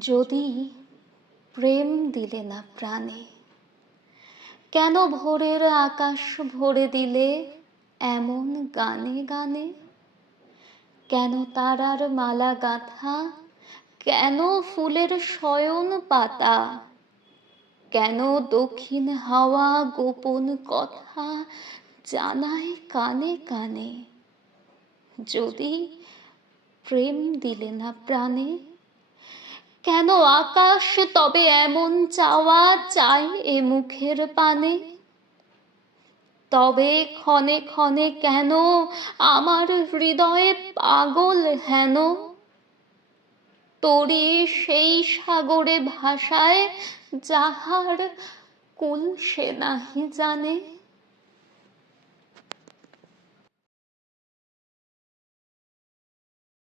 যদি প্রেম দিলে না প্রাণে, কেন ভোরের আকাশ ভরে দিলে এমন গানে গানে? কেন তারার মালা গাঁথা, কেন ফুলের শয়ন পাতা, কেন দক্ষিণ হাওয়া গোপন কথা জানায় কানে কানে? যদি প্রেম দিলে না প্রাণে, কেন আকাশ তবে এমন চাওয়া চায় এ মুখের পানে? তবে ক্ষণে ক্ষণে কেন আমার হৃদয়ে পাগল হেন? তরি সেই সাগরে ভাসায় যাহার কুল সে নাহি জানে।